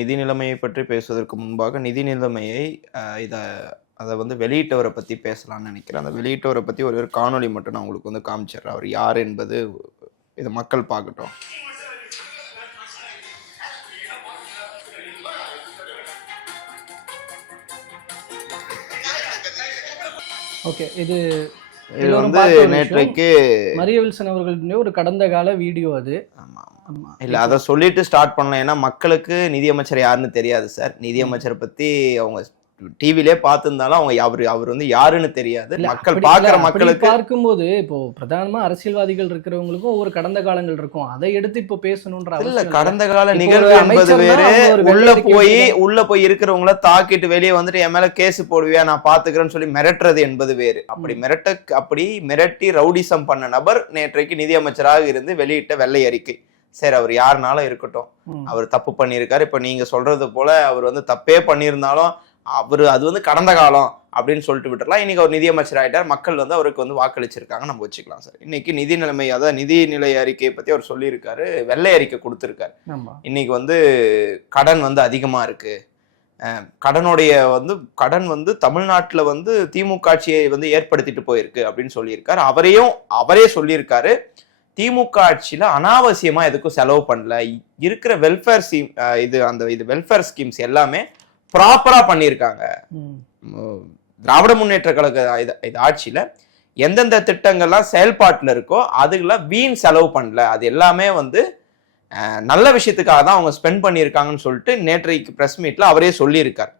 நிதி நிலைமையை பற்றி பேசுவதற்கு முன்பாக நிதி நிலைமையை அதை வந்து வெளியிட்டவரை பற்றி பேசலாம்னு நினைக்கிறேன். அந்த வெளியிட்டவரை பற்றி ஒரு காணொலி மட்டும் நான் உங்களுக்கு வந்து காமிச்சிடுறேன். அவர் யார் என்பது இதை மக்கள் பார்க்கட்டும். ஓகே, இது வந்து நேற்றைக்கு மரிய வில்சன் அவர்களுடைய ஒரு கடந்த கால வீடியோ அது. இல்ல அதை சொல்லிட்டு ஸ்டார்ட் பண்ணலாம். ஏன்னா மக்களுக்கு நிதியமைச்சர் யாருன்னு தெரியாது சார். நிதியமைச்சரை பத்தி அவங்க டிவிலே பார்த்திருந்தாலும் அவங்க அவர் வந்து யாருன்னு தெரியாது. மக்கள் பார்க்கிற மக்களுக்கு பார்க்கும்போது இப்போ பிரதானமா அரசியல்வாதிகள் இருக்கிறவங்களுக்கும் ஒரு கடந்த காலங்கள் இருக்கும். அதை எடுத்து இப்போ பேசணும்ன்ற இல்ல. கடந்த கால நிகழ்வு என்பது வேறு. உள்ள போய் இருக்கிறவங்கள தாக்கிட்டு வெளியே வந்துட்டு என் மேல கேஸ் போடுவியா நான் பாத்துக்கிறேன்னு சொல்லி மிரட்டுறது என்பது வேறு. அப்படி மிரட்டி ரவுடிசம் பண்ண நபர் நேற்றைக்கு நிதியமைச்சராக இருந்து வெளியிட்ட வெள்ளை அறிக்கை. சரி, அவர் யாருனாலும் இருக்கட்டும், அவர் தப்பு பண்ணியிருக்காரு. இப்ப நீங்க சொல்றது போல அவர் வந்து தப்பே பண்ணியிருந்தாலும் அது வந்து கடந்த காலம் அப்படின்னு சொல்லிட்டு விட்டுறலாம். இன்னைக்கு அவர் நிதியமைச்சர் ஆயிட்டார். மக்கள் வந்து அவருக்கு வந்து வாக்களிச்சிருக்காங்க, நம்ம வச்சுக்கலாம் சார். இன்னைக்கு நிதி நிலைமை, அதாவது நிதி நிலை அறிக்கையை பத்தி அவர் சொல்லியிருக்காரு. வெள்ளை அறிக்கை கொடுத்திருக்காரு. இன்னைக்கு வந்து கடன் வந்து அதிகமா இருக்கு. கடன் வந்து தமிழ்நாட்டுல வந்து திமுக ஆட்சியை வந்து ஏற்படுத்திட்டு போயிருக்கு அப்படின்னு சொல்லியிருக்காரு. அவரே சொல்லியிருக்காரு, திமுக ஆட்சியில அனாவசியமா எதுக்கும் செலவு பண்ணல. இருக்கிற வெல்ஃபேர் ஸ்கீம் வெல்ஃபேர் ஸ்கீம்ஸ் எல்லாமே ப்ராப்பரா பண்ணியிருக்காங்க. திராவிட முன்னேற்ற கழக இது ஆட்சியில எந்தெந்த திட்டங்கள்லாம் செயல்பாட்டுல இருக்கோ அதுக்கெல்லாம் வீண் செலவு பண்ணல. அது எல்லாமே வந்து நல்ல விஷயத்துக்காக தான் அவங்க ஸ்பெண்ட் பண்ணியிருக்காங்கன்னு சொல்லிட்டு நேற்றைக்கு பிரஸ் மீட்ல அவரே சொல்லியிருக்காரு.